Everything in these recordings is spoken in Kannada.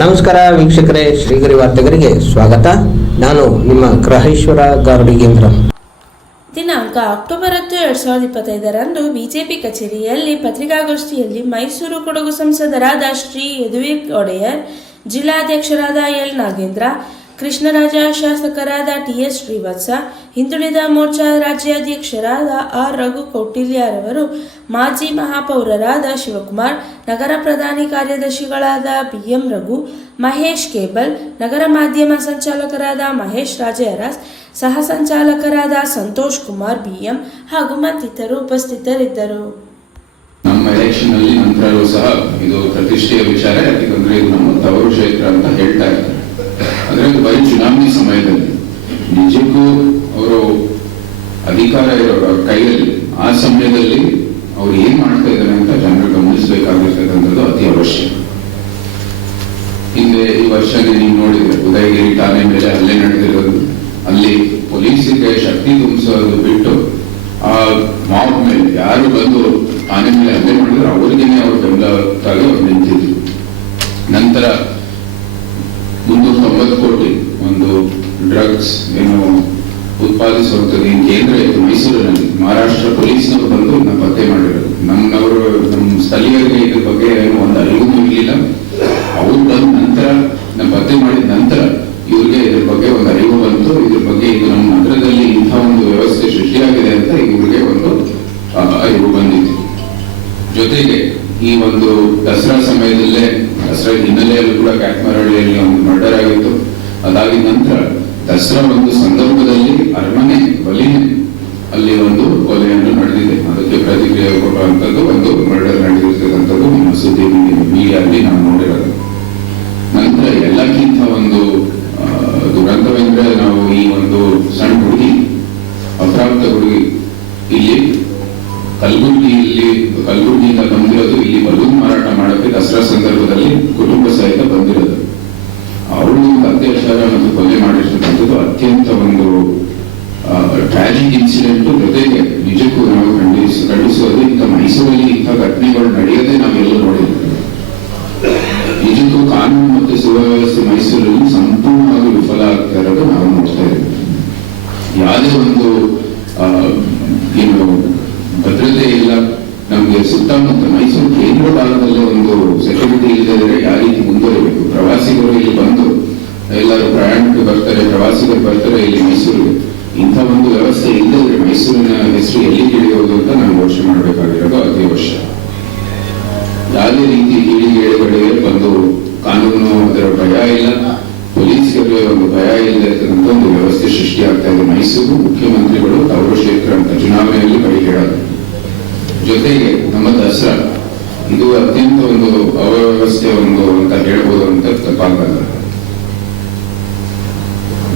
ನಮಸ್ಕಾರ ವೀಕ್ಷಕರೇ, ಶ್ರೀಗರಿ ವಾರ್ತೆಗರಿಗೆ ಸ್ವಾಗತ. ನಾನು ನಿಮ್ಮ ಗ್ರಹೇಶ್ವರ ಗಾರುಡಿಗೇಂದ್ರ ದಿನಾಂಕ ಅಕ್ಟೋಬರ್ ಹತ್ತು ಎರಡ್ ಸಾವಿರದ ಇಪ್ಪತ್ತೈದರಂದು ಬಿಜೆಪಿ ಕಚೇರಿಯಲ್ಲಿ ಪತ್ರಿಕಾಗೋಷ್ಠಿಯಲ್ಲಿ ಮೈಸೂರು ಕೊಡಗು ಸಂಸದರಾದ ಶ್ರೀ ಯದುವೀರ್ ಒಡೆಯರ್, ಜಿಲ್ಲಾಧ್ಯಕ್ಷರಾದ ಎಲ್ ನಾಗೇಂದ್ರ ಕೃಷ್ಣರಾಜ ಶಾಸಕರಾದ ಟಿಎಸ್ ಶ್ರೀವತ್ಸ, ಹಿಂದುಳಿದ ಮೋರ್ಚಾ ರಾಜ್ಯಾಧ್ಯಕ್ಷರಾದ ಆರ್ ರಘು ಕೌಟಿಲ್ಯರವರು ಮಾಜಿ ಮಹಾಪೌರರಾದ ಶಿವಕುಮಾರ್, ನಗರ ಪ್ರಧಾನಿ ಕಾರ್ಯದರ್ಶಿಗಳಾದ ಬಿಎಂ ರಘು ಮಹೇಶ್ ಕೇಬಲ್, ನಗರ ಮಾಧ್ಯಮ ಸಂಚಾಲಕರಾದ ಮಹೇಶ್ ರಾಜಯರಾಸ್ ಸಹ ಸಂಚಾಲಕರಾದ ಸಂತೋಷ್ ಕುಮಾರ್ ಬಿಎಂ ಹಾಗೂ ಮತ್ತಿತರರು ಉಪಸ್ಥಿತರಿದ್ದರು. ನಮ್ಮ ಎಲೆಕ್ಷನ್ ಅಲ್ಲಿ ಸಹ ಇದು ಪ್ರತಿಷ್ಠೆಯ ವಿಚಾರ, ಯಾಕಂದ್ರೆ ಇದು ನಮ್ಮ ತವರು ಕ್ಷೇತ್ರ ಅಂತ ಹೇಳ್ತಾ ಇದ್ದಾರೆ. ಅಂದ್ರೆ ಬರೀ ಚುನಾವಣೆ ಸಮಯದಲ್ಲಿ ನಿಜಕ್ಕೂ ಅವರು ಅಧಿಕಾರ ಅವ್ರ ಕೈಯಲ್ಲಿ ಆ ಸಮಯದಲ್ಲಿ ಅವ್ರು ಏನ್ ಮಾಡ್ತಾ ಇದ್ದಾರೆ ಅಂತ ಜನರು ಗಮನಿಸಬೇಕಾಗಿರ್ತಕ್ಕಂಥದ್ದು ಅತಿ ಅವಶ್ಯ. ಹಿಂದೆ ಈ ವರ್ಷನೇ ನೀವು ನೋಡಿದ್ರೆ ಉದಯಗಿರಿ ಠಾಣೆ ಮೇಲೆ ಹಲ್ಲೆ ನಡೆದಿರೋದು. ಅಲ್ಲಿ ಪೊಲೀಸಿಗೆ ಶಕ್ತಿ ತುಂಬಿಸೋದು ಬಿಟ್ಟು ಆ ಮಾವ್ ಮೇಲೆ ಯಾರು ಬಂದು ಆನೆ ಮೇಲೆ ಹಲ್ಲೆ ಮಾಡಿದ್ರು, ಅವರಿಗೇನೆ ಅವ್ರು ಬೆಂಬಲವಾಗಿ ಅವ್ರು ನಿಂತಿದ್ರು. ನಂತರ ಮುನ್ನೂರ ತೊಂಬತ್ತು ಕೋಟಿ ಒಂದು ಡ್ರಗ್ಸ್ ಏನು ಉತ್ಪಾದಿಸುವಂಥದ್ದು ಏನು ಕೇಂದ್ರ ಕಲಬುರಗಿಯಲ್ಲಿ ಮೈಸೂರಿಗೆ. ಇಂಥ ಒಂದು ವ್ಯವಸ್ಥೆ ಇಲ್ಲದ್ರೆ ಮೈಸೂರಿನ ಹೆಸರು ಎಲ್ಲಿ ಹಿಡಿಯೋದು ಅಂತ ನಾನು ಯೋಚನೆ ಮಾಡಬೇಕಾಗಿರೋದು ಅತಿ ಅವಶ್ಯ ಯಾವುದೇ ರೀತಿ ಕೀಳಿಗೆ ಎಡಗಡೆಗೆ ಬಂದು ಕಾನೂನು ಅದರ ಭಯ ಇಲ್ಲ. ಪೊಲೀಸರಿಗೆ ಒಂದು ಭಯ ಇಲ್ಲದೆ ಇರ್ತಕ್ಕಂಥ ಒಂದು ವ್ಯವಸ್ಥೆ ಸೃಷ್ಟಿಯಾಗ್ತಾ ಇದೆ ಮೈಸೂರು. ಮುಖ್ಯಮಂತ್ರಿಗಳು ತವರು ಕ್ಷೇತ್ರ ಅಂತ ಚುನಾವಣೆಯಲ್ಲಿ ಬಳಿ ಹೇಳೋದು. ಜೊತೆಗೆ ನಮ್ಮ ದಸರಾ, ಇದು ಅತ್ಯಂತ ಒಂದು ಅವ್ಯವಸ್ಥೆ ಒಂದು ಅಂತ ಹೇಳ್ಬೋದು ಅಂತ ತಪ್ಪಾಗಲ್ಲ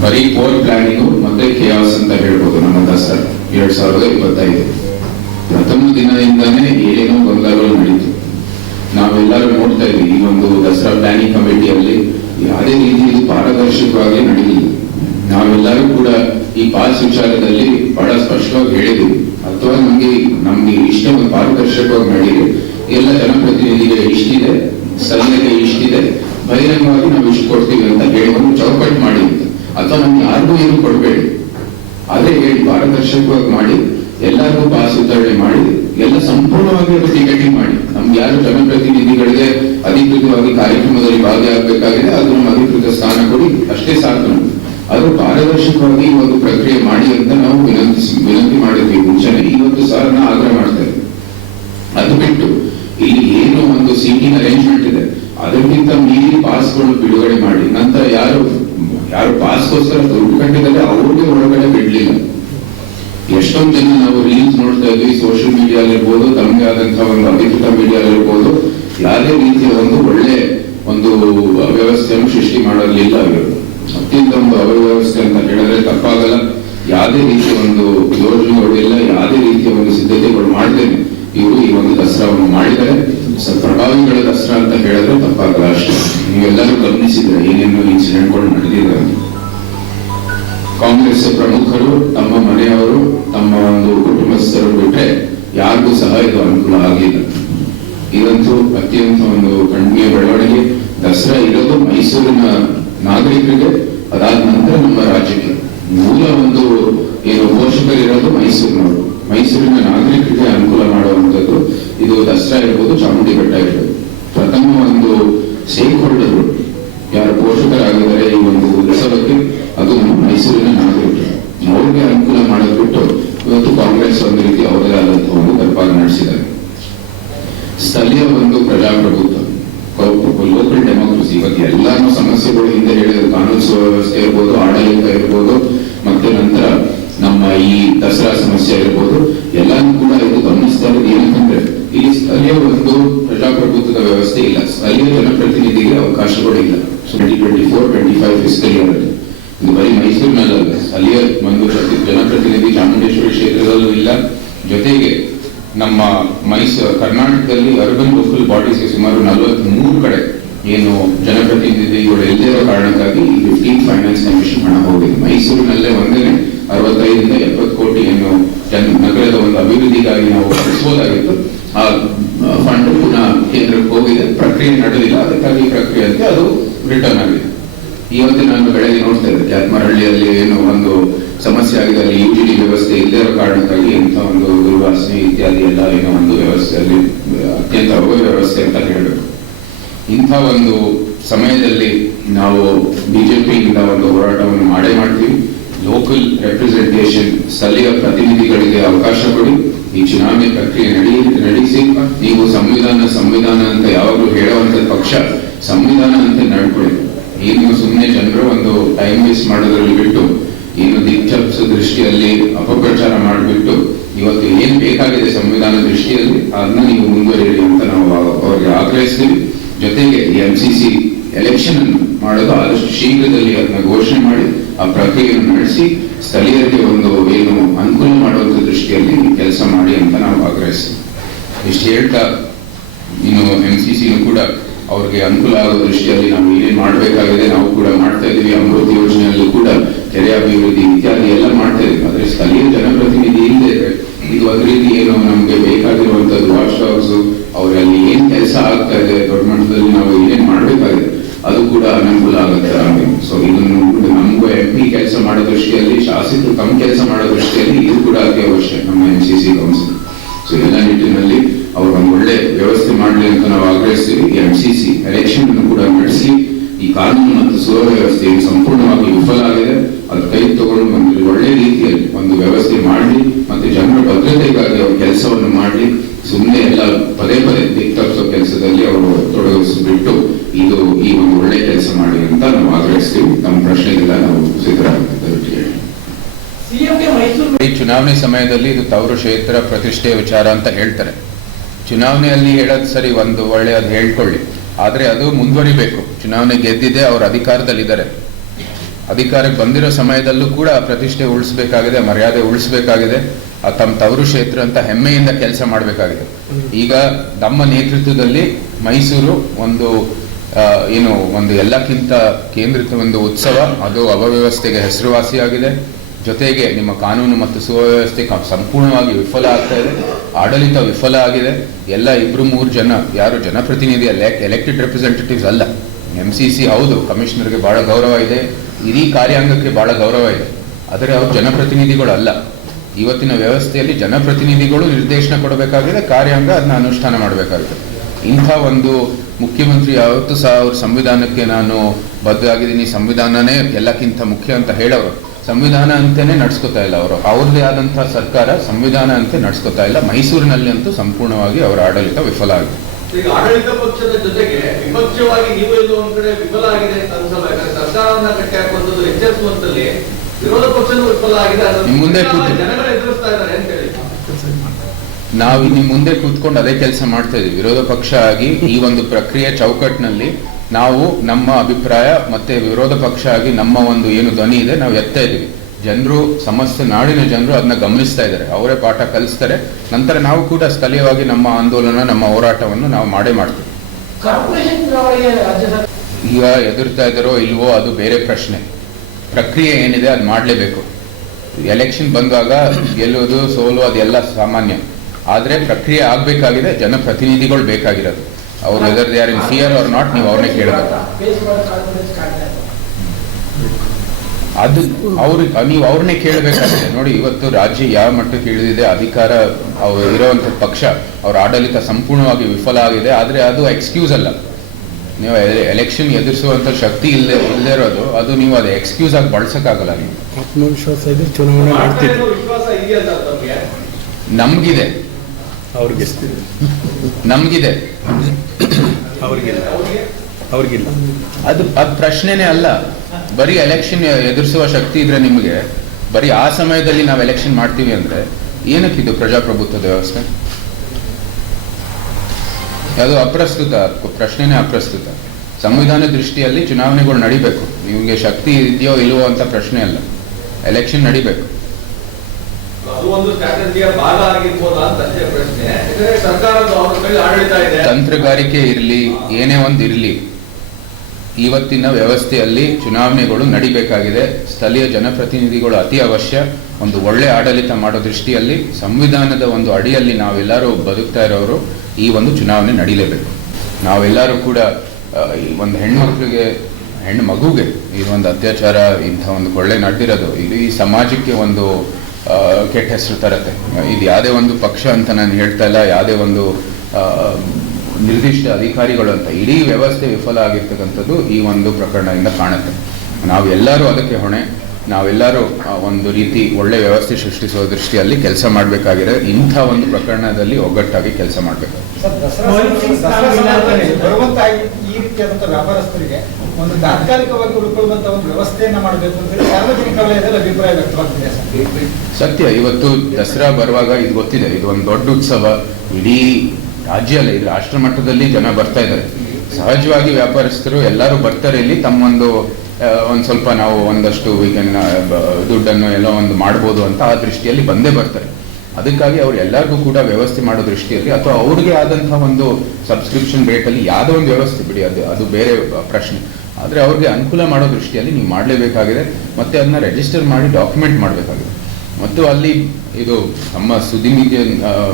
ಬರೀ ಪೋರ್ ಪ್ಲಾನಿಂಗ್ ಮತ್ತೆ ಕೇಯಾಸ್ ಅಂತ ಹೇಳ್ಬೋದು ನಮ್ಮ ದಸರಾ ಎರಡ್ ಸಾವಿರದ ಇಪ್ಪತ್ತೈದು. ಪ್ರಥಮ ದಿನದಿಂದಾನೇ ಏನೋ ಗೊಂದಲಗಳು ನಡೀತು. ನಾವೆಲ್ಲರೂ ನೋಡ್ತಾ ಇದ್ವಿ, ಈ ಒಂದು ದಸರಾ ಪ್ಲಾನಿಂಗ್ ಕಮಿಟಿಯಲ್ಲಿ ಯಾವುದೇ ರೀತಿ ಪಾರದರ್ಶಕವಾಗಿ ನಡೆಯಲಿಲ್ಲ ನಾವೆಲ್ಲರೂ ಕೂಡ ಈ ಪಾಸ್ ವಿಚಾರದಲ್ಲಿ ಬಹಳ ಸ್ಪಷ್ಟವಾಗಿ ಹೇಳಿದ್ವಿ. ಅಥವಾ ನಮ್ಗೆ ನಮ್ಗೆ ಇಷ್ಟ ಪಾರದರ್ಶಕವಾಗಿ ನಡೀಲಿ ಎಲ್ಲ ಜನಪ್ರತಿನಿಧಿಗೆ ಇಷ್ಟಿದೆ ಸಲಹೆಗೆ ಇಷ್ಟಿದೆ ಬಹಿರಂಗವಾಗಿ ನಾವು ಇಷ್ಟು ಕೊಡ್ತೀವಿ ಅಂತ ಹೇಳಿ ಒಂದು ಚೌಕಟ್ಟು ಮಾಡಿ ಅಂತ ಅಥವಾ ನಮ್ಗೆ ಯಾರಿಗೂ ಏನು ಕೊಡಬೇಡಿ. ಅದೇ ಹೇಳಿ ಪಾರದರ್ಶಕವಾಗಿ ಮಾಡಿ, ಎಲ್ಲರಿಗೂ ಪಾಸ್ ವಿತರಣೆ ಮಾಡಿ, ಎಲ್ಲ ಸಂಪೂರ್ಣವಾಗಿ ಟಿಕೆಟಿಂಗ್ ಮಾಡಿ. ನಮ್ಗೆ ಯಾರು ಜನಪ್ರತಿನಿಧಿಗಳಿಗೆ ಅಧಿಕೃತವಾಗಿ ಕಾರ್ಯಕ್ರಮದಲ್ಲಿ ಭಾಗಿಯಾಗಬೇಕಾಗಿದೆ, ಅದು ನಮ್ಮ ಅಧಿಕೃತ ಸ್ಥಾನ ಕೊಡಿ, ಅಷ್ಟೇ ಸಾಕು. ಅದು ಪಾರದರ್ಶಕವಾಗಿ ಒಂದು ಪ್ರಕ್ರಿಯೆ ಮಾಡಿ ಅಂತ ನಾವು ವಿನಂತಿಸಿ ವಿನಂತಿ ಮಾಡಿದ್ವಿ. ಮುಂಚೆನೆ ಇವತ್ತು ಸಹ ನಾ ಆಗ್ರಹ ಮಾಡ್ತೇವೆ ಅದು ಬಿಟ್ಟು, ಇಲ್ಲಿ ಏನು ಒಂದು ಸೀಟಿಂಗ್ ಅರೇಂಜ್ಮೆಂಟ್ ಇದೆ. ಅದಕ್ಕಿಂತ ಮೀರಿ ಪಾಸ್ಗಳು ಬಿಡುಗಡೆ ಮಾಡಿ, ನಂತರ ಯಾರು ಯಾರು ಪಾಸ್ಗೋಸ್ಕರ ದುಡ್ಡು ಕಟ್ಟಿದ್ದಾರೆ ಅವ್ರಿಗೆ ಒಳಗಡೆ ಬಿಡ್ಲಿಲ್ಲ. ಎಷ್ಟೊಂದು ಜನ ನಾವು ರೀಲ್ಸ್ ನೋಡ್ತಾ ಇದ್ವಿ ಸೋಷಿಯಲ್ ಮೀಡಿಯಾ ಇರ್ಬೋದು, ತಮಗೆ ಆದಂತಹ ಒಂದು ಅಧಿಕೃತ ಮೀಡಿಯಾ ಇರ್ಬೋದು. ಯಾವುದೇ ರೀತಿಯ ಒಂದು ಒಳ್ಳೆ ಒಂದು ವ್ಯವಸ್ಥೆಯನ್ನು ಸೃಷ್ಟಿ ಮಾಡಲಿಲ್ಲ ಅವರು ಅತ್ಯಂತ ಒಂದು ಅವ್ಯವಸ್ಥೆ ಅಂತ ಹೇಳಿದ್ರೆ ತಪ್ಪಾಗಲ್ಲ. ಯಾವುದೇ ರೀತಿಯ ಒಂದು ಯೋಜನೆಗಳು ಇಲ್ಲ, ಯಾವುದೇ ರೀತಿಯ ಒಂದು ಸಿದ್ಧತೆಗಳು ಮಾಡ್ದೇನೆ ಇವರು ಈ ಒಂದು ದಸರಾವನ್ನು ಮಾಡಿದರೆ ಸ್ವಲ್ಪ ಪ್ರಭಾವಿಗಳ ದಸರಾ ಅಂತ ಹೇಳಿದ್ರೆ ತಪ್ಪಾಗಲ್ಲ ಅಷ್ಟೇ. ನೀವೆಲ್ಲರೂ ಗಮನಿಸಿದ್ರೆ ಏನೇನು ಇನ್ಸಿಡೆಂಟ್ಗಳು ನಡೆದಿದೆ ಅಂತ. ಕಾಂಗ್ರೆಸ್ ಪ್ರಮುಖರು, ತಮ್ಮ ಮನೆಯವರು, ತಮ್ಮ ಒಂದು ಕುಟುಂಬಸ್ಥರು ಬಿಟ್ಟರೆ ಯಾರಿಗೂ ಸಹ ಇದು ಅನುಕೂಲ ಆಗಿಲ್ಲ. ಇದಂತೂ ಅತ್ಯಂತ ಒಂದು ಖಂಡನೀಯ ಬೆಳವಣಿಗೆ. ದಸರಾ ಇರೋದು ಮೈಸೂರಿನ ನಾಗರಿಕರಿಗೆ, ಅದಾದ ನಂತರ ನಮ್ಮ ರಾಜ್ಯಕ್ಕೆ. ಮೂಲ ಒಂದು ಏನು ಪೋಷಕರಿರೋದು ಮೈಸೂರಿನವರು. ಮೈಸೂರಿನ ನಾಗರಿಕರಿಗೆ ಅನುಕೂಲ ಮಾಡುವಂಥದ್ದು ಇದು ದಸರಾ ಇರ್ಬೋದು, ಚಾಮುಂಡಿ ಬೆಟ್ಟ ಇರ್ಬೋದು. ಪ್ರಥಮ ಒಂದು ಸ್ಟೇಕ್ ಹೋಲ್ಡರ್ ಯಾರು ಪೋಷಕರಾಗಿದ್ದಾರೆ ಈ ಒಂದು ಉತ್ಸವಕ್ಕೆ, ಅದು ಮೈಸೂರಿನ ನಾಗರಿಕರು. ಅವ್ರಿಗೆ ಅನುಕೂಲ ಮಾಡೋದು ಬಿಟ್ಟು ಇವತ್ತು ಕಾಂಗ್ರೆಸ್ ಒಂದು ರೀತಿ ಅವರದೇ ಆದಂತಹ ಒಂದು ದರ್ಬಾರ್ ನಡೆಸಿದ್ದಾರೆ. ಸ್ಥಳೀಯ ಒಂದು ಪ್ರಜಾಪ್ರಭುತ್ವ ಲೋಕಲ್ ಡೆಮೋಕ್ರಸಿ ಇವತ್ತು ಎಲ್ಲಾನು ಸಮಸ್ಯೆಗಳು ಹಿಂದೆ ಹೇಳಿದ್ರು, ಕಾನೂನು ಸುವ್ಯವಸ್ಥೆ ಇರ್ಬೋದು, ಆಡಳಿತ ಇರ್ಬೋದು, ಮತ್ತೆ ನಂತರ ನಮ್ಮ ಈ ದಸರಾ ಸಮಸ್ಯೆ ಇರ್ಬೋದು ಎಲ್ಲಾನು ಕೂಡ ಇದು ಗಮನಿಸ್ತಾ ಇರೋದು ಏನಂತಂದ್ರೆ ಇಲ್ಲಿ ಸ್ಥಳೀಯ ಒಂದು ಪ್ರಜಾಪ್ರಭುತ್ವದ ವ್ಯವಸ್ಥೆ ಇಲ್ಲ. ಸ್ಥಳೀಯ ಜನಪ್ರತಿನಿಧಿಗೆ ಅವಕಾಶಗಳು ಇಲ್ಲ. Twenty twenty four twenty five physical year ಅಲ್ಲಿ. ಇದು ಬರೀ ಮೈಸೂರಿನಲ್ಲ ಸ್ಥಳೀಯ ಒಂದು ಪ್ರತಿ- ಜನಪ್ರತಿನಿಧಿ ಚಾಮುಂಡೇಶ್ವರಿ ಕ್ಷೇತ್ರದಲ್ಲೂ ಇಲ್ಲ. ಜೊತೆಗೆ ನಮ್ಮ ಮೈಸೂರು, ಕರ್ನಾಟಕದಲ್ಲಿ ಅರ್ಬನ್ ಲೋಕಲ್ ಬಾಡೀಸ್ಗೆ ಸುಮಾರು ನಲವತ್ಮೂರು ಕಡೆ ಏನು ಜನಪ್ರತಿನಿಧಿಗಳು ಇಲ್ಲದೇ ಇರೋ ಕಾರಣಕ್ಕಾಗಿ ಫಿಫ್ಟೀನ್ ಫೈನಾನ್ಸ್ ಕಮಿಷನ್ ಹಣ ಹೋಗಿದೆ. ಮೈಸೂರಿನಲ್ಲೇ ಒಂದೇನೆ. ಅರವತ್ತೈದರಿಂದ ಎಪ್ಪತ್ತು ಕೋಟಿ ಏನು ಜನ, ನಗರದ ಒಂದು ಅಭಿವೃದ್ಧಿಗಾಗಿ ನಾವು ಕಳಿಸಬಹುದಾಗಿತ್ತು ಆ ಫಂಡ್ ಪುನಃ ಕೇಂದ್ರಕ್ಕೆ ಹೋಗಿದೆ. ಪ್ರಕ್ರಿಯೆ ನಡೆದಿಲ್ಲ. ಅದಕ್ಕಾಗಿ ಪ್ರಕ್ರಿಯೆ ಅಂತ ಅದು ರಿಟರ್ನ್ ಆಗಿದೆ. ಇವತ್ತು ನಾನು ಬೆಳಗ್ಗೆ ನೋಡ್ತಾ ಇದ್ದೆ. ಜಾತ್ಮರಹಳ್ಳಿಯಲ್ಲಿ ಏನು ಒಂದು ಸಮಸ್ಯೆ ಆಗಿದೆ. ಅಲ್ಲಿ ಯು ಡಿ ವ್ಯವಸ್ಥೆ ಇಲ್ಲದೇ ಇರೋ ಕಾರಣಕ್ಕಾಗಿ ಎಂಥ ಒಂದು ದುರ್ವಾಸನೆ ಇತ್ಯಾದಿ ಎಲ್ಲ ಏನೋ ಒಂದು ವ್ಯವಸ್ಥೆಯಲ್ಲಿ, ಅತ್ಯಂತ ವ್ಯವಸ್ಥೆ ಅಂತ ಹೇಳಬೇಕು. ಇಂಥ ಒಂದು ಸಮಯದಲ್ಲಿ ನಾವು ಬಿಜೆಪಿಯಿಂದ ಒಂದು ಹೋರಾಟವನ್ನು ಮಾಡೇ ಮಾಡ್ತೀವಿ. ಲೋಕಲ್ ರೆಪ್ರೆಸೆಂಟೇಷನ್ ಸ್ಥಳೀಯ ಪ್ರತಿನಿಧಿಗಳಿಗೆ ಅವಕಾಶ ಕೊಡಿ. ಈ ಚುನಾವಣೆ ಪ್ರಕ್ರಿಯೆ ನಡೆಯ ನಡೆಸಿ. ನೀವು ಸಂವಿಧಾನ ಸಂವಿಧಾನ ಅಂತ ಯಾವಾಗಲೂ ಹೇಳುವಂತ ಪಕ್ಷ, ಸಂವಿಧಾನ ಅಂತ ನಡ್ಕೊಳ್ಳಿ. ಏನು ಸುಮ್ಮನೆ ಜನರು ಒಂದು ಟೈಮ್ ವೇಸ್ಟ್ ಮಾಡೋದ್ರಲ್ಲಿ ಬಿಟ್ಟು ಏನು ದಿಕ್ಷಪ್ಸ ದೃಷ್ಟಿಯಲ್ಲಿ ಅಪಪ್ರಚಾರ ಮಾಡಿಬಿಟ್ಟು, ಇವತ್ತು ಏನ್ ಬೇಕಾಗಿದೆ ಸಂವಿಧಾನ ದೃಷ್ಟಿಯಲ್ಲಿ ಅದನ್ನ ನೀವು ಮುಂದುವರಿಯಿರಿ ಅಂತ ನಾವು ಅವರಿಗೆ ಆಗ್ರಹಿಸ್ತೀವಿ. ಜೊತೆಗೆ ಎಂ ಸಿ ಸಿ ಎಲೆಕ್ಷನ್ ಮಾಡೋದು ಆದಷ್ಟು ಶೀಘ್ರದಲ್ಲಿ ಅದನ್ನ ಘೋಷಣೆ ಮಾಡಿ. ಆ ಪ್ರಕ್ರಿಯೆಯನ್ನು ನಡೆಸಿ ಸ್ಥಳೀಯರಿಗೆ ಒಂದು ಏನು ಅನುಕೂಲ ಮಾಡುವಂತ ದೃಷ್ಟಿಯಲ್ಲಿ ಕೆಲಸ ಮಾಡಿ ಅಂತ ನಾವು ಆಗ್ರಹಿಸ್ತೀವಿ. ಇಷ್ಟು ಹೇಳ್ತಾ ಇನ್ನು ಎಂ ಸಿ ಸಿನೂ ಕೂಡ ಅವ್ರಿಗೆ ಅನುಕೂಲ ಆಗೋ ದೃಷ್ಟಿಯಲ್ಲಿ ನಾವು ಏನೇನು ಮಾಡಬೇಕಾಗಿದೆ, ನಾವು ಕೂಡ ಮಾಡ್ತಾ ಇದೀವಿ ಅಮೃತ್ ಯೋಜನೆಯಲ್ಲೂ ಕೂಡ ಕೆರೆ ಅಭಿವೃದ್ಧಿ ಇತ್ಯಾದಿ ಎಲ್ಲ ಮಾಡ್ತಾ ಇದ್ದೀವಿ. ಆದರೆ ಸ್ಥಳೀಯ ಜನಪ್ರತಿನಿಧಿ ಇಲ್ಲದೆ ಇದು ಒಂದು ರೀತಿ ಏನು ನಮಗೆ ಬೇಕಾಗಿರುವಂತದ್ದು ವಾಶ್ ಹೌಸ್, ಅವರಲ್ಲಿ ಏನು ಕೆಲಸ ಆಗ್ತಾ ಇದೆ, ದೊಡ್ಡ ಮಟ್ಟದಲ್ಲಿ ನಾವು ಏನೇನು ಮಾಡ್ಬೇಕಾಗಿದೆ. ಅದು ಕೂಡ ಅನುಕೂಲ ಆಗುತ್ತೆ ನಮಗೆ. ಸೊ ಇದನ್ನು ನಮಗೂ ಎಂ ಪಿ ಕೆಲಸ ಮಾಡೋ ದೃಷ್ಟಿಯಲ್ಲಿ, ಶಾಸಕರು ತಮ್ಮ ಕೆಲಸ ಮಾಡೋ ದೃಷ್ಟಿಯಲ್ಲಿ ಇದು ಕೂಡ ಅತಿ ಅವಶ್ಯ ನಮ್ಮ N C C council so ಎಲ್ಲ ನಿಟ್ಟಿನಲ್ಲಿ ಅವರು ಒಂದು ಒಳ್ಳೆ ವ್ಯವಸ್ಥೆ ಮಾಡಲಿ ಅಂತ ನಾವು ಆಗ್ರಹಿಸ್ತೀವಿ. ಎಂ ಸಿ ಸಿ ಎಲೆಕ್ಷನ್ ಕೂಡ ನಡೆಸಿ, ಈ ಕಾನೂನು ಮತ್ತು ಸುವ್ಯವಸ್ಥೆ ಸಂಪೂರ್ಣವಾಗಿ ವಿಫಲ ಆಗಿದೆ. ಅದು ಕೈ ತಗೊಂಡು ಒಂದು ಒಳ್ಳೆ ರೀತಿಯಲ್ಲಿ ಒಂದು ವ್ಯವಸ್ಥೆ ಮಾಡಲಿ ಮತ್ತೆ ಜನರ ಭದ್ರತೆಗಾಗಿ ಅವ್ರ ಕೆಲಸವನ್ನು ಮಾಡಲಿ. ಸುಮ್ಮನೆ ಎಲ್ಲ ಪದೇ ಪದೇ ದಿಕ್ ತಪ್ಪಿಸೋ ಕೆಲಸದಲ್ಲಿ ಅವರು ತೊಡಗಿಸ್ಬಿಟ್ಟು ಇದು ಈ ಒಂದು ಒಳ್ಳೆ ಕೆಲಸ ಮಾಡಿ ಅಂತ ನಾವು ಆಗ್ರಹಿಸ್ತೀವಿ. ನಮ್ಮ ಪ್ರಶ್ನೆಗೆಲ್ಲ ನಾವು ಸಿದ್ಧರಾಗಿದ್ದೇವೆ ಮೈಸೂರು ಈ ಚುನಾವಣೆ ಸಮಯದಲ್ಲಿ ಇದು ತವರು ಕ್ಷೇತ್ರ ಪ್ರತಿಷ್ಠೆಯ ವಿಚಾರ ಅಂತ ಹೇಳ್ತಾರೆ. ಚುನಾವಣೆಯಲ್ಲಿ ಹೇಳೋದು ಸರಿ ಒಂದು ಒಳ್ಳೆ ಅದು ಹೇಳ್ಕೊಳ್ಳಿ. ಆದರೆ ಅದು ಮುಂದುವರಿಬೇಕು. ಚುನಾವಣೆ ಗೆದ್ದಿದೆ ಅವರು ಅಧಿಕಾರದಲ್ಲಿದ್ದಾರೆ. ಅಧಿಕಾರಕ್ಕೆ ಬಂದಿರೋ ಸಮಯದಲ್ಲೂ ಕೂಡ ಪ್ರತಿಷ್ಠೆ ಉಳಿಸಬೇಕಾಗಿದೆ ಮರ್ಯಾದೆ ಉಳಿಸಬೇಕಾಗಿದೆ. ಆ ತಮ್ಮ ತವರು ಕ್ಷೇತ್ರ ಅಂತ ಹೆಮ್ಮೆಯಿಂದ ಕೆಲಸ ಮಾಡಬೇಕಾಗಿದೆ. ಈಗ ನಮ್ಮ ನೇತೃತ್ವದಲ್ಲಿ ಮೈಸೂರು ಒಂದು ಏನು, ಒಂದು ಎಲ್ಲಕ್ಕಿಂತ ಕೇಂದ್ರಿತ ಒಂದು ಉತ್ಸವ, ಅದು ಅವ್ಯವಸ್ಥೆಗೆ ಹೆಸರುವಾಸಿಯಾಗಿದೆ. ಜೊತೆಗೆ ನಿಮ್ಮ ಕಾನೂನು ಮತ್ತು ಸುವ್ಯವಸ್ಥೆ ಸಂಪೂರ್ಣವಾಗಿ ವಿಫಲ ಆಗ್ತಾ ಇದೆ. ಆಡಳಿತ ವಿಫಲ ಆಗಿದೆ. ಎಲ್ಲ ಇಬ್ಬರು ಮೂರು ಜನ, ಯಾರು ಜನಪ್ರತಿನಿಧಿ ಅಲ್ಲ ಎಲೆಕ್ಟೆಡ್ ರೆಪ್ರೆಸೆಂಟೇಟಿವ್ಸ್ ಅಲ್ಲ. ಎಂ ಸಿ ಸಿ ಹೌದು, ಕಮಿಷನರ್ಗೆ ಭಾಳ ಗೌರವ ಇದೆ. ಇಡೀ ಕಾರ್ಯಾಂಗಕ್ಕೆ ಭಾಳ ಗೌರವ ಇದೆ. ಆದರೆ ಅವರು ಜನಪ್ರತಿನಿಧಿಗಳು ಅಲ್ಲ. ಇವತ್ತಿನ ವ್ಯವಸ್ಥೆಯಲ್ಲಿ ಜನಪ್ರತಿನಿಧಿಗಳು ನಿರ್ದೇಶನ ಕೊಡಬೇಕಾಗಿದೆ, ಕಾರ್ಯಾಂಗ ಅದನ್ನ ಅನುಷ್ಠಾನ ಮಾಡಬೇಕಾಗಿದೆ ಇಂಥ ಒಂದು ಮುಖ್ಯಮಂತ್ರಿ ಯಾವತ್ತೂ ಸಹ ಅವ್ರ ಸಂವಿಧಾನಕ್ಕೆ ನಾನು ಬದ್ಧ ಆಗಿದ್ದೀನಿ ಸಂವಿಧಾನನೇ ಎಲ್ಲಕ್ಕಿಂತ ಮುಖ್ಯ ಅಂತ ಹೇಳೋರು. ಸಂವಿಧಾನ ಅಂತೇನೆ ನಡ್ಸ್ಕೊತಾ ಇಲ್ಲ ಅವರು. ಅವ್ರದ್ದೇ ಆದಂಥ ಸರ್ಕಾರ ಸಂವಿಧಾನ ಅಂತ ನಡ್ಸ್ಕೊತಾ ಇಲ್ಲ. ಮೈಸೂರಿನಲ್ಲಿ ಅಂತೂ ಸಂಪೂರ್ಣವಾಗಿ ಅವರ ಆಡಳಿತ ವಿಫಲ ಆಗಿದೆ. ಆಡಳಿತ ಪಕ್ಷದ ಜೊತೆಗೆ ವಿಪಕ್ಷವಾಗಿ ನೀವು ಎಲ್ಲೋ ಒಂದ್ ಕಡೆ ವಿಫಲ ಆಗಿದೆ ಅಂತ ಅನ್ಸಬೇಕಾದ್ರೆ ಸರ್ಕಾರವನ್ನ ಕಟ್ಟಿ ಹಾಕುವಂಥದ್ದು ಎಚ್ಚರಿಸುವಂತಲ್ಲಿ ವಿರೋಧ ಪಕ್ಷನೂ ವಿಫಲ ಆಗಿದೆ. ಮುಂದೆ ಜನಗಳು ಎದುರಿಸ್ತಾ ಇದ್ದಾರೆ ಅಂತ ಹೇಳಿ. ನಾವು ನಿಮ್ ಮುಂದೆ ಕೂತ್ಕೊಂಡು ಅದೇ ಕೆಲಸ ಮಾಡ್ತಾ ಇದೀವಿ. ವಿರೋಧ ಪಕ್ಷ ಆಗಿ ಈ ಒಂದು ಪ್ರಕ್ರಿಯೆ ಚೌಕಟ್ಟಿನಲ್ಲಿ ನಾವು ನಮ್ಮ ಅಭಿಪ್ರಾಯ ಮತ್ತೆ ವಿರೋಧ ಪಕ್ಷ ಆಗಿ ನಮ್ಮ ಒಂದು ಏನು ಧ್ವನಿ ಇದೆ ನಾವು ಎತ್ತಾ ಇದೀವಿ. ಜನರು ಸಮಸ್ಯೆ ನಾಡಿನ ಜನರು ಅದನ್ನ ಗಮನಿಸ್ತಾ ಇದ್ದಾರೆ. ಅವರೇ ಪಾಠ ಕಲಿಸ್ತಾರೆ. ನಂತರ ನಾವು ಕೂಡ ಸ್ಥಳೀಯವಾಗಿ ನಮ್ಮ ಆಂದೋಲನ ನಮ್ಮ ಹೋರಾಟವನ್ನು ನಾವು ಮಾಡೇ ಮಾಡ್ತೀವಿ. ಈಗ ಎದುರ್ತಾ ಇದ್ದಾರೋ ಇಲ್ವೋ ಅದು ಬೇರೆ ಪ್ರಶ್ನೆ. ಪ್ರಕ್ರಿಯೆ ಏನಿದೆ ಅದು ಮಾಡಲೇಬೇಕು. ಎಲೆಕ್ಷನ್ ಬಂದಾಗ ಗೆಲ್ಲೋದು ಸೋಲು ಅದೆಲ್ಲ ಸಾಮಾನ್ಯ. ಆದರೆ ಪ್ರಕ್ರಿಯೆ ಆಗಬೇಕಾಗಿದೆ ಜನಪ್ರತಿನಿಧಿಗಳು ಬೇಕಾಗಿರೋದು. ಅವ್ರು whether they are in sincere or not ನೀವು ಅವ್ರನ್ನೇ ಕೇಳಬೇಕು. ಅದು ಅವ್ರಿಗೆ ನೀವು ಅವ್ರನ್ನೇ ಕೇಳಬೇಕಾಗಿದೆ ನೋಡಿ ಇವತ್ತು ರಾಜ್ಯ ಯಾವ ಮಟ್ಟಕ್ಕೆ ಇಳಿದಿದೆ ಅಧಿಕಾರ ಅವ್ರು ಇರೋವಂಥ ಪಕ್ಷ ಅವ್ರ ಆಡಳಿತ ಸಂಪೂರ್ಣವಾಗಿ ವಿಫಲ ಆಗಿದೆ. ಆದರೆ ಅದು ಎಕ್ಸ್ಕ್ಯೂಸ್ ಅಲ್ಲ. ನೀವು ಎಲೆಕ್ಷನ್ ಎದುರಿಸುವಂಥ ಶಕ್ತಿ ಇಲ್ಲದೆ ಇಲ್ಲದೆ ಇರೋದು ಅದು ನೀವು ಅದು ಎಕ್ಸ್ಕ್ಯೂಸ್ ಆಗಿ ಬಳಸೋಕ್ಕಾಗಲ್ಲ ನೀವು. ಆತ್ಮವಿಶ್ವಾಸ ಇದೆ ಚುನಾವಣೆ ತಮಗೆ ನಮಗಿದೆ. ಅವ್ರಿಗೆ ನಮಗಿದೆ. ಅವ್ರಿಗಿಲ್ಲ. ಅವ್ರಿಗಿಲ್ಲ. ಅದು ಅದು ಪ್ರಶ್ನೆನೇ ಅಲ್ಲ. ಬರೀ ಎಲೆಕ್ಷನ್ ಎದುರಿಸುವ ಶಕ್ತಿ ಇದ್ರೆ ನಿಮಗೆ. ಬರೀ ಆ ಸಮಯದಲ್ಲಿ ನಾವು ಎಲೆಕ್ಷನ್ ಮಾಡ್ತೀವಿ ಅಂದ್ರೆ ಏನಕ್ಕಿದು ಪ್ರಜಾಪ್ರಭುತ್ವದ ವ್ಯವಸ್ಥೆ? ಅದು ಅಪ್ರಸ್ತುತ ಪ್ರಶ್ನೆನೇ ಅಪ್ರಸ್ತುತ. ಸಂವಿಧಾನ ದೃಷ್ಟಿಯಲ್ಲಿ ಚುನಾವಣೆಗಳು ನಡಿಬೇಕು. ನಿಮಗೆ ಶಕ್ತಿ ಇದೆಯೋ ಇಲ್ವೋ ಅಂತ ಪ್ರಶ್ನೆ ಅಲ್ಲ. ಎಲೆಕ್ಷನ್ ನಡಿಬೇಕು. ಒಂದು ಸ್ಟ್ರಾಟಜಿಯ ಭಾಗ ತಂತ್ರಗಾರಿಕೆ ಇರಲಿ, ಏನೇ ಒಂದು ಇರಲಿ, ಇವತ್ತಿನ ವ್ಯವಸ್ಥೆಯಲ್ಲಿ ಚುನಾವಣೆಗಳು ನಡಿಬೇಕಾಗಿದೆ. ಸ್ಥಳೀಯ ಜನಪ್ರತಿನಿಧಿಗಳು ಅತಿ ಅವಶ್ಯ. ಒಂದು ಒಳ್ಳೆ ಆಡಳಿತ ಮಾಡೋ ದೃಷ್ಟಿಯಲ್ಲಿ, ಸಂವಿಧಾನದ ಒಂದು ಅಡಿಯಲ್ಲಿ ನಾವೆಲ್ಲರೂ ಬದುಕ್ತಾ ಇರೋರು ಈ ಒಂದು ಚುನಾವಣೆ ನಡೀಲೇಬೇಕು. ನಾವೆಲ್ಲರೂ ಕೂಡ ಒಂದು ಹೆಣ್ಮಕ್ಳಿಗೆ, ಹೆಣ್ಣು ಮಗುಗೆ ಈ ಒಂದು ಅತ್ಯಾಚಾರ, ಇಂಥ ಒಂದು ಕೊಳ್ಳೆ ನಡೆದಿರೋದು, ಇದು ಈ ಸಮಾಜಕ್ಕೆ ಒಂದು ಕೆಟ್ಟ ಹೆಸರು ತರತ್ತೆ. ಇದು ಯಾವುದೇ ಒಂದು ಪಕ್ಷ ಅಂತ ನಾನು ಹೇಳ್ತಾ ಇಲ್ಲ, ಯಾವುದೇ ಒಂದು ನಿರ್ದಿಷ್ಟ ಅಧಿಕಾರಿಗಳು ಅಂತ. ಇಡೀ ವ್ಯವಸ್ಥೆ ವಿಫಲ ಆಗಿರ್ತಕ್ಕಂಥದ್ದು ಈ ಒಂದು ಪ್ರಕರಣದಿಂದ ಕಾಣುತ್ತೆ. ನಾವೆಲ್ಲರೂ ಅದಕ್ಕೆ ಹೊಣೆ. ನಾವೆಲ್ಲರೂ ಒಂದು ರೀತಿ ಒಳ್ಳೆ ವ್ಯವಸ್ಥೆ ಸೃಷ್ಟಿಸುವ ದೃಷ್ಟಿಯಲ್ಲಿ ಕೆಲಸ ಮಾಡಬೇಕಾಗಿದೆ ಇಂಥ ಒಂದು ಪ್ರಕರಣದಲ್ಲಿ ಒಗ್ಗಟ್ಟಾಗಿ ಕೆಲಸ ಮಾಡಬೇಕು ಸರ್, ದಸರಾ ದಸರಾ ಸಂದರ್ಭದಲ್ಲಿ ಈ- ಈ ವ್ಯಾಪಾರಸ್ಥರಿಗೆ ಒಂದು ತಾತ್ಕಾಲಿಕವಾಗಿ ಉಳ್ಕೊಳ್ಳುವಂತ ಒಂದು ವ್ಯವಸ್ಥೆಯನ್ನ ಮಾಡಬೇಕು ಅಂತ ಹೇಳಿ ಸಾರ್ವಜನಿಕ ವಲಯದಲ್ಲಿ ಅಭಿಪ್ರಾಯ ವ್ಯಕ್ತವಾಗ್ತಿದೆ ಸತ್ಯ ಇವತ್ತು ದಸರಾ ಬರುವಾಗ ಇದು ಗೊತ್ತಿದೆ ಇದು ಒಂದು ದೊಡ್ಡ ಉತ್ಸವ. ಇಡೀ ರಾಜ್ಯ ಅಲ್ಲ ಇದು ರಾಷ್ಟ್ರ ಮಟ್ಟದಲ್ಲಿ ಜನ ಬರ್ತಾ ಇದ್ದಾರೆ. ಸಹಜವಾಗಿ ವ್ಯಾಪಾರಸ್ಥರು ಎಲ್ಲರೂ ಬರ್ತಾರೆ ಇಲ್ಲಿ ತಮ್ಮೊಂದು ಒಂದ್ ಸ್ವಲ್ಪ ನಾವು ಒಂದಷ್ಟು ಈಗ ದುಡ್ಡನ್ನು ಎಲ್ಲ ಒಂದು ಮಾಡ್ಬೋದು ಅಂತ ಆ ದೃಷ್ಟಿಯಲ್ಲಿ ಬಂದೇ ಬರ್ತಾರೆ. ಅದಕ್ಕಾಗಿ ಅವ್ರು ಎಲ್ಲರಿಗೂ ಕೂಡ ವ್ಯವಸ್ಥೆ ಮಾಡೋ ದೃಷ್ಟಿಯಲ್ಲಿ ಅಥವಾ ಅವ್ರಿಗೆ ಆದಂತಹ ಒಂದು ಸಬ್ಸ್ಕ್ರಿಪ್ಷನ್ ರೇಟಲ್ಲಿ ಯಾವುದೋ ಒಂದು ವ್ಯವಸ್ಥೆ ಬಿಡಿ, ಅದು ಅದು ಬೇರೆ ಪ್ರಶ್ನೆ. ಆದರೆ ಅವ್ರಿಗೆ ಅನುಕೂಲ ಮಾಡೋ ದೃಷ್ಟಿಯಲ್ಲಿ ನೀವು ಮಾಡಲೇಬೇಕಾಗಿದೆ ಮತ್ತೆ ಅದನ್ನ ರಿಜಿಸ್ಟರ್ ಮಾಡಿ ಡಾಕ್ಯುಮೆಂಟ್ ಮಾಡಬೇಕಾಗಿದೆ. ಮತ್ತು ಅಲ್ಲಿ ಇದು ನಮ್ಮ ಸುದ್ದಿ ಮೀಡಿಯಾ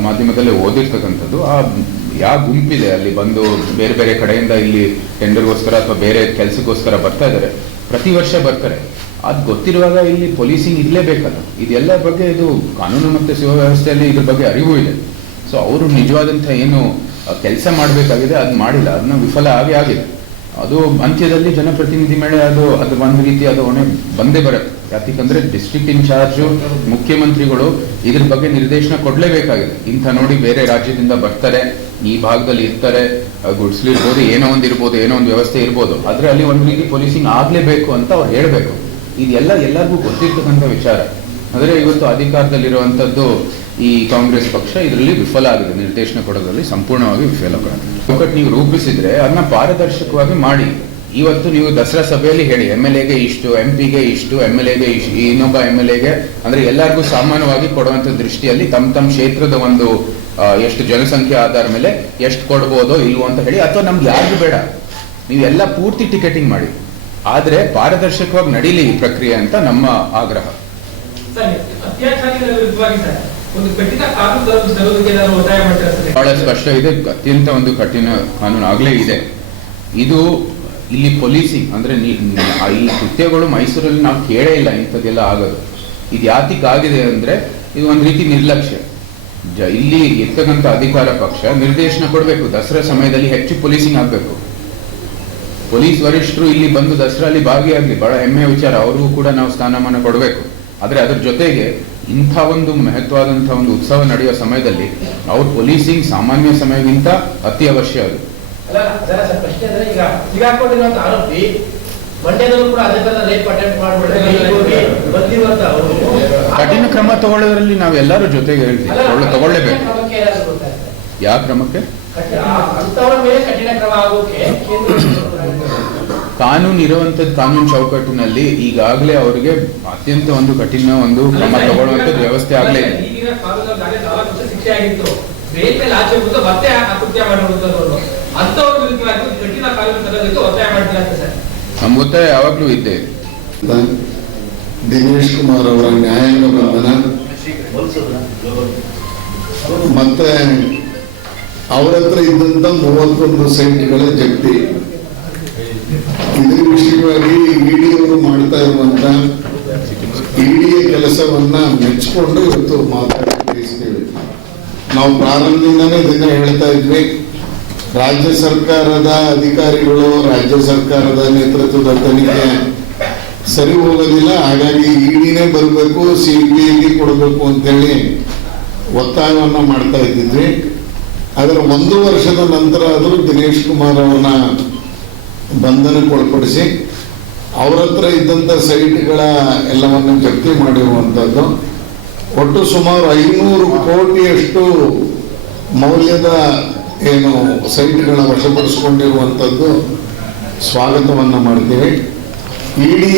ಮಾಧ್ಯಮದಲ್ಲಿ ಓದಿರ್ತಕ್ಕಂಥದ್ದು, ಆ ಯಾವ ಗುಂಪಿದೆ, ಅಲ್ಲಿ ಬಂದು ಬೇರೆ ಬೇರೆ ಕಡೆಯಿಂದ ಇಲ್ಲಿ ಟೆಂಡರ್ಗೋಸ್ಕರ ಅಥವಾ ಬೇರೆ ಕೆಲಸಕ್ಕೋಸ್ಕರ ಬರ್ತಾ ಇದ್ದಾರೆ. ಪ್ರತಿ ವರ್ಷ ಬರ್ತಾರೆ. ಅದು ಗೊತ್ತಿರುವಾಗ ಇಲ್ಲಿ ಪೊಲೀಸಿಂಗ್ ಇರಲೇಬೇಕಲ್ಲ. ಇದೆಲ್ಲ ಬಗ್ಗೆ ಇದು ಕಾನೂನು ಮತ್ತು ಸುವ್ಯವಸ್ಥೆಯಲ್ಲಿ ಇದ್ರ ಬಗ್ಗೆ ಅರಿವು ಇದೆ. ಸೊ ಅವರು ನಿಜವಾದಂಥ ಏನು ಕೆಲಸ ಮಾಡಬೇಕಾಗಿದೆ, ಅದು ಮಾಡಿಲ್ಲ. ಅದನ್ನ ವಿಫಲ ಆಗೇ ಆಗಿದೆ. ಅದು ಅಂತ್ಯದಲ್ಲಿ ಜನಪ್ರತಿನಿಧಿ ಮೇಲೆ ಅದು ಅದು ಒಂದು ರೀತಿ ಅದು ಹೊಣೆ ಬಂದೇ ಬರುತ್ತೆ. ಯಾಕಂದ್ರೆ ಡಿಸ್ಟ್ರಿಕ್ಟ್ ಇನ್ಚಾರ್ಜ್ ಮುಖ್ಯಮಂತ್ರಿಗಳು ಇದ್ರ ಬಗ್ಗೆ ನಿರ್ದೇಶನ ಕೊಡಲೇಬೇಕಾಗಿದೆ. ಇಂಥ ನೋಡಿ ಬೇರೆ ರಾಜ್ಯದಿಂದ ಬರ್ತಾರೆ, ಈ ಭಾಗದಲ್ಲಿ ಇರ್ತಾರೆ ಗುಡ್ಸ್ಲಿ ಇರ್ಬೋದು ಏನೋ ಒಂದು ಇರ್ಬೋದು, ಏನೋ ಒಂದು ವ್ಯವಸ್ಥೆ ಇರ್ಬೋದು. ಆದ್ರೆ ಅಲ್ಲಿ ಒಂದು ರೀತಿ ಪೊಲೀಸಿಂಗ್ ಆಗ್ಲೇಬೇಕು ಅಂತ ಅವ್ರು ಹೇಳ್ಬೇಕು. ಇದೆಲ್ಲ ಎಲ್ಲರಿಗೂ ಗೊತ್ತಿರ್ತಕ್ಕಂಥ ವಿಚಾರ. ಅಂದ್ರೆ ಇವತ್ತು ಅಧಿಕಾರದಲ್ಲಿರುವಂತದ್ದು ಈ ಕಾಂಗ್ರೆಸ್ ಪಕ್ಷ ಇದರಲ್ಲಿ ವಿಫಲ ಆಗಿದೆ. ನಿರ್ದೇಶನ ಕೊಡೋದ್ರಲ್ಲಿ ಸಂಪೂರ್ಣವಾಗಿ ವಿಫಲವಾಗಿದೆ ಚೌಕಟ್ಟು ನೀವು ರೂಪಿಸಿದ್ರೆ ಅದನ್ನ ಪಾರದರ್ಶಕವಾಗಿ ಮಾಡಿ. ಇವತ್ತು ನೀವು ದಸರಾ ಸಭೆಯಲ್ಲಿ ಹೇಳಿ ಎಂ ಎಲ್ ಎಗೆ ಇಷ್ಟು ಎಂ ಪಿಗೆ ಇಷ್ಟು ಎಂ ಎಲ್ ಎಗೆ ಇಷ್ಟು ಇನ್ನೊಬ್ಬ ಎಂ ಎಲ್ ಎಗೆ ಅಂದ್ರೆ ಎಲ್ಲರಿಗೂ ಸಾಮಾನ್ಯವಾಗಿ ಕೊಡುವಂತ ದೃಷ್ಟಿಯಲ್ಲಿ ತಮ್ಮ ತಮ್ಮ ಕ್ಷೇತ್ರದ ಒಂದು ಎಷ್ಟು ಜನಸಂಖ್ಯೆ ಆಧಾರ ಮೇಲೆ ಎಷ್ಟು ಕೊಡ್ಬೋದೋ ಇಲ್ವೋ ಅಂತ ಹೇಳಿ ಅಥವಾ ನಮ್ಗೆ ಯಾರಿಗೂ ಬೇಡ. ನೀವೆಲ್ಲ ಪೂರ್ತಿ ಟಿಕೆಟಿಂಗ್ ಮಾಡಿ. ಆದ್ರೆ ಪಾರದರ್ಶಕವಾಗಿ ನಡೀಲಿ ಈ ಪ್ರಕ್ರಿಯೆ ಅಂತ ನಮ್ಮ ಆಗ್ರಹ. ಬಹಳ ಸ್ಪಷ್ಟ ಇದೆ ಅತ್ಯಂತ ಒಂದು ಕಠಿಣ ಕಾನೂನು ಆಗ್ಲೇ ಇದೆ. ಇದು ಇಲ್ಲಿ ಪೊಲೀಸಿಂಗ್ ಅಂದ್ರೆ ಈ ಕೃತ್ಯಗಳು ಮೈಸೂರಲ್ಲಿ ನಾವು ಕೇಳೇ ಇಲ್ಲ, ಇಂಥದ್ದೆಲ್ಲ ಆಗೋದು. ಇದು ಯಾತಿಕ್ ಆಗಿದೆ ಅಂದ್ರೆ ಇದು ಒಂದು ರೀತಿ ನಿರ್ಲಕ್ಷ್ಯ. ಜ- ಇಲ್ಲಿ ಇರ್ತಕ್ಕಂಥ ಅಧಿಕಾರ ಪಕ್ಷ ನಿರ್ದೇಶನ ಕೊಡಬೇಕು. ದಸರಾ ಸಮಯದಲ್ಲಿ ಹೆಚ್ಚು ಪೊಲೀಸಿಂಗ್ ಆಗಬೇಕು. ಪೊಲೀಸ್ ವರಿಷ್ಠರು ಇಲ್ಲಿ ಬಂದು ದಸರಾಲಿ ಭಾಗಿಯಾಗಲಿ. ಬಹಳ ಹೆಮ್ಮೆಯ ವಿಚಾರ. ಅವ್ರಿಗೂ ಕೂಡ ನಾವು ಸ್ಥಾನಮಾನ ಕೊಡಬೇಕು. ಆದರೆ ಅದ್ರ ಜೊತೆಗೆ ಇಂಥ ಒಂದು ಮಹತ್ವಾದಂಥ ಒಂದು ಉತ್ಸವ ನಡೆಯುವ ಸಮಯದಲ್ಲಿ ಅವ್ರ ಪೊಲೀಸಿಂಗ್ ಸಾಮಾನ್ಯ ಸಮಯಕ್ಕಿಂತ ಅತಿ ಅವಶ್ಯ ಅದು. ಅಲ್ಲ ಅದರ ಪ್ರಶ್ನೆ ಅಂದ್ರೆ ಈಗ ಸಿಗಾಕೊಂಡಿರುವಂತ ಆರೋಪಿ ಮಂಡ್ಯದಲ್ಲೂ ಕೂಡ ಅದೇ ತರ ರೇಪ್ ಅಟೆಂಪ್ಟ್ ಮಾಡ್ಬಿಟ್ಟು ಬಂದಿರುವಂತ ಅವರು. ಕಠಿಣ ಕ್ರಮ ತಗೊಳ್ಳೋದ್ರಲ್ಲಿ ನಾವೆಲ್ಲರೂ ಜೊತೆಗೆ ಹೇಳ್ತೀವಿ. ತಗೊಳ್ಳ- ತಗೊಳ್ಳೇಬೇಕು. ಯಾವ ಕ್ರಮಕ್ಕೆ? ಅಂತವರ ಮೇಲೆ ಕಠಿಣ ಕ್ರಮ ಆಗೋಕೆ ಕಾನೂನು ಇರುವಂತದ್ದು ಕಾನೂನು ಚೌಕಟ್ಟಿನಲ್ಲಿ ಈಗಾಗಲೇ ಅವರಿಗೆ ಅತ್ಯಂತ ಒಂದು ಕಠಿಣ ಒಂದು ಕ್ರಮ ತಗೊಳ್ಳುವಂತದ್ದು ವ್ಯವಸ್ಥೆ ಆಗಲೇ ಇದೆ. ನಮ್ಮ ಒತ್ತಾಯ ಯಾವಾಗಲೂ ಇದ್ದೆ. ಇದೆ ದಿನೇಶ್ ಕುಮಾರ್ ಅವರ ನ್ಯಾಯಾಂಗ ಬಂಧನ. ಮತ್ತೆ ಅವರ ಹತ್ರ ಇದ್ದಂತ ಮೂವತ್ತೊಂದು ಸೈಟ್ಗಳ ಜಪ್ತಿ. ಇದ್ರ ವಿಷಯವಾಗಿ ಇಡಿ ಅವರು ಮಾಡ್ತಾ ಇರುವಂತ ಇಡಿಯ ಕೆಲಸವನ್ನ ಮೆಚ್ಚಿಕೊಂಡು ಇವತ್ತು ಮಾತಾಡ್ತೀವಿ ನಾವು ಪ್ರಾರಂಭದಿಂದನೇ ಇದನ್ನ ಹೇಳ್ತಾ ಇದ್ವಿ. ರಾಜ್ಯ ಸರ್ಕಾರದ ಅಧಿಕಾರಿಗಳು ರಾಜ್ಯ ಸರ್ಕಾರದ ನೇತೃತ್ವದ ತನಿಖೆ ಸರಿ ಹೋಗೋದಿಲ್ಲ. ಹಾಗಾಗಿ ಇಡಿನೇ ಬರಬೇಕು ಸಿ ಬಿ ಐಗೆ ಕೊಡಬೇಕು ಅಂತೇಳಿ ಒತ್ತಾಯವನ್ನು ಮಾಡ್ತಾ ಇದ್ದಿದ್ವಿ. ಆದರೆ ಒಂದು ವರ್ಷದ ನಂತರ ಆದರೂ ದಿನೇಶ್ ಕುಮಾರ್ ಅವರನ್ನ ಬಂಧನಕ್ಕೆ ಒಳಪಡಿಸಿ ಅವರ ಹತ್ರ ಇದ್ದಂಥ ಸೈಟ್ಗಳ ಎಲ್ಲವನ್ನು ಜಪ್ತಿ ಮಾಡಿರುವಂಥದ್ದು ಒಟ್ಟು ಸುಮಾರು ಐನೂರು ಕೋಟಿಯಷ್ಟು ಮೌಲ್ಯದ ಏನು ಸೈಟ್ಗಳನ್ನ ವಶಪಡಿಸಿಕೊಂಡಿರುವಂಥದ್ದು ಸ್ವಾಗತವನ್ನು ಮಾಡ್ತೀವಿ. ಇಡಿ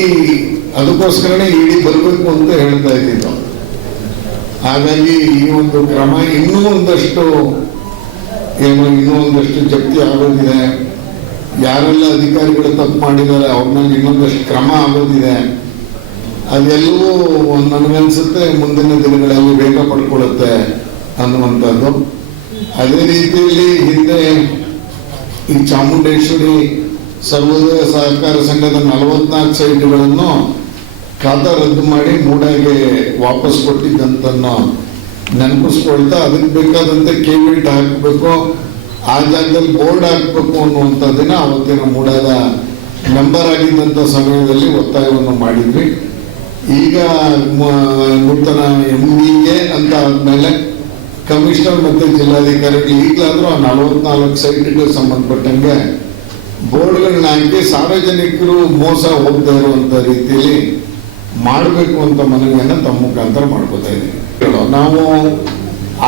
ಅದಕ್ಕೋಸ್ಕರನೇ ಇಡಿ ಬರಬೇಕು ಅಂತ ಹೇಳ್ತಾ ಇದ್ದೀವಿ. ಹಾಗಾಗಿ ಈ ಒಂದು ಕ್ರಮ ಇನ್ನೂ ಒಂದಷ್ಟು ಏನು ಇನ್ನೂ ಒಂದಷ್ಟು ಜಪ್ತಿ ಆಗೋದಿದೆ. ಯಾರೆಲ್ಲ ಅಧಿಕಾರಿಗಳು ತಪ್ಪು ಮಾಡಿದ್ದಾರೆ, ಅವ್ರ ಮೇಲೆ ಇನ್ನೊಂದಷ್ಟು ಕ್ರಮ ಆಗೋದಿದೆ. ಅದೆಲ್ಲವೂ ನನಗನ್ಸುತ್ತೆ, ಮುಂದಿನ ದಿನಗಳಲ್ಲಿ ಬೇಗ ಪಡ್ಕೊಳ್ಳುತ್ತೆ ಅನ್ನುವಂಥದ್ದು. ಅದೇ ರೀತಿಯಲ್ಲಿ ಹಿಂದೆ ಈ ಚಾಮುಂಡೇಶ್ವರಿ ಸರ್ವೋದಯ ಸಹಕಾರ ಸಂಘದ ನಲವತ್ನಾಲ್ಕು ಸೈಟ್ಗಳನ್ನು ಖಾತಾ ರದ್ದು ಮಾಡಿ ಮೂಡಾಗೆ ವಾಪಸ್ ಕೊಟ್ಟಿದ್ದಂತನ್ನು ನೆನಪಿಸ್ಕೊಳ್ತಾ ಅದಕ್ಕೆ ಬೇಕಾದಂತೆ ಕೇಬಿಟ್ ಹಾಕಬೇಕು, ಆ ಜಾಗದಲ್ಲಿ ಬೋರ್ಡ್ ಹಾಕಬೇಕು ಅನ್ನುವಂಥದ್ದನ್ನ ಅವತ್ತಿನ ಮೂಡಾದ ಮೆಂಬರ್ ಆಗಿದ್ದಂಥ ಸಮಯದಲ್ಲಿ ಒತ್ತಾಯವನ್ನು ಮಾಡಿದ್ವಿ. ಈಗ ನೂತನ ಎಂ ಡಿಗೆ ಅಂತ ಆದ್ಮೇಲೆ ಕಮಿಷನರ್ ಮತ್ತೆ ಜಿಲ್ಲಾಧಿಕಾರಿಗಳು ಈಗಲಾದ್ರೂ ಆ ನಲವತ್ನಾಲ್ಕು ಸೈಟ್ಗೆ ಸಂಬಂಧಪಟ್ಟಂಗೆ ಬೋರ್ಡ್ಗಳನ್ನ ಹಾಕಿ ಸಾರ್ವಜನಿಕರು ಮೋಸ ಹೋಗ್ತಾ ಇರುವಂತ ರೀತಿಯಲ್ಲಿ ಮಾಡಬೇಕು ಅಂತ ಮನವಿಯನ್ನ ತಮ್ಮ ಮುಖಾಂತರ ಮಾಡ್ಕೋತಾ ಇದ್ದೀವಿ. ನಾವು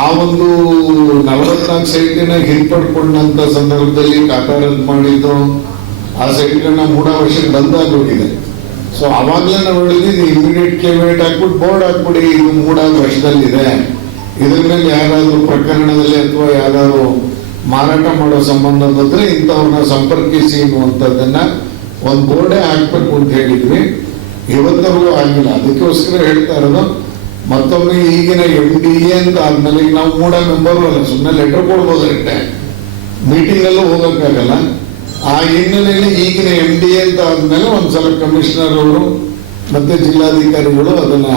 ಆ ಒಂದು ನಲವತ್ನಾಲ್ಕು ಸೈಟಿನ ಹಿಂಪಡ್ಕೊಂಡಂತ ಸಂದರ್ಭದಲ್ಲಿ ರದ್ದು ಮಾಡಿದ್ದು ಆ ಸೈಟ್ಗಳನ್ನ ಮೂಡ ವರ್ಷಕ್ಕೆ ಬಂದಾಗೋಗಿದೆ ಸೊ ಅವಾಗಲೇ ನಾವು ಹೇಳಿದ್ವಿ ಇಮಿಡಿಯೇಟ್ ಕೇಬಿನೆಟ್ ಹಾಕ್ಬಿಟ್ಟು ಬೋರ್ಡ್ ಹಾಕ್ಬಿಡಿ ಇದು ಮೂಡ ವರ್ಷದಲ್ಲಿದೆ. ಇದ್ರ ಮೇಲೆ ಯಾರಾದರೂ ಪ್ರಕರಣದಲ್ಲಿ ಅಥವಾ ಯಾರಾದರೂ ಮಾರಾಟ ಮಾಡೋ ಸಂಬಂಧ ಬಂದ್ರೆ ಇಂಥವ್ರನ್ನ ಸಂಪರ್ಕಿಸಿ ಅನ್ನುವಂಥದ್ದನ್ನ ಒಂದು ಬೋರ್ಡೇ ಹಾಕ್ಬೇಕು ಅಂತ ಹೇಳಿದ್ವಿ. ಇವತ್ತವರೆಗೂ ಆಗಿಲ್ಲ. ಅದಕ್ಕೋಸ್ಕರ ಹೇಳ್ತಾ ಇರೋದು, ಮತ್ತೊಮ್ಮೆ ಈಗಿನ ಎಂ ಡಿ ಎ ಅಂತ ಆದ್ಮೇಲೆ ಈಗ ನಾವು ಮೂಡ ಮೆಂಬರ್ ಅಲ್ಲ ಸುಮ್ಮನೆ ಲೆಟರ್ ಕೊಡ್ಬೋದು ಅಷ್ಟೇ. ಮೀಟಿಂಗ್ ಅಲ್ಲೂ ಹೋಗಕ್ಕಾಗಲ್ಲ. ಆ ಹಿನ್ನೆಲೆಯಲ್ಲಿ ಈಗಿನ ಎಂ ಡಿ ಎ ಅಂತ ಆದ್ಮೇಲೆ ಒಂದ್ಸಲ ಕಮಿಷನರ್ ಅವರು ಮತ್ತೆ ಜಿಲ್ಲಾಧಿಕಾರಿಗಳು ಅದನ್ನ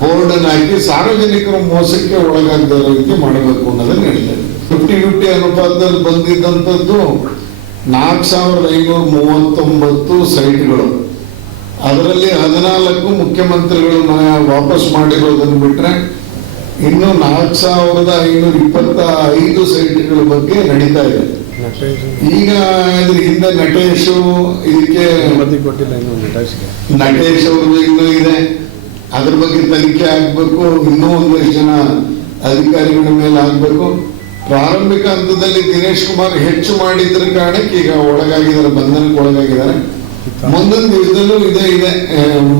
ಬೋರ್ಡ್ ಅನ್ನ ಹಾಕಿ ಸಾರ್ವಜನಿಕರು ಮೋಸಕ್ಕೆ ಒಳಗಾಗದ ರೀತಿ ಮಾಡಬೇಕು ಅನ್ನೋದನ್ನ ಹೇಳ್ತಾರೆ ಫಿಫ್ಟಿ ಫಿಫ್ಟಿ ಅನುಪಾತದಲ್ಲಿ ಬಂದಿದ್ದಂಥದ್ದು ನಾಲ್ಕು ಸಾವಿರದ ಐನೂರ ಮೂವತ್ತೊಂಬತ್ತು ಸೈಟ್ಗಳು. ಅದರಲ್ಲಿ ಹದಿನಾಲ್ಕು ಮುಖ್ಯಮಂತ್ರಿಗಳು ವಾಪಸ್ ಮಾಡಿರೋದನ್ನು ಬಿಟ್ಟರೆ ಇನ್ನು ನಾಲ್ಕು ಸಾವಿರದ ಐನೂರ ಇಪ್ಪತ್ತ ಐದು ಸೈಟ್ಗಳ ಬಗ್ಗೆ ನಡೀತಾ ಇದೆ. ಈಗ ಇದ್ರ ಹಿಂದೆ ನಟೇಶು ಇದಕ್ಕೆ ನಟೇಶ್ ಅವ್ರದ್ದು ಇನ್ನೂ ಇದೆ. ಅದ್ರ ಬಗ್ಗೆ ತನಿಖೆ ಆಗ್ಬೇಕು, ಇನ್ನೂ ಒಂದಷ್ಟು ಜನ ಅಧಿಕಾರಿಗಳ ಮೇಲೆ ಆಗ್ಬೇಕು. ಪ್ರಾರಂಭಿಕ ಹಂತದಲ್ಲಿ ದಿನೇಶ್ ಕುಮಾರ್ ಹೆಚ್ಚು ಮಾಡಿದ್ರ ಕಾರಣಕ್ಕೆ ಈಗ ಒಳಗಾಗಿದ್ದಾರೆ, ಬಂಧನಕ್ಕೆ ಒಳಗಾಗಿದ್ದಾರೆ. ಮುಂದಿನ ದಿವಸದಲ್ಲೂ ಇದೇ ಇದೆ.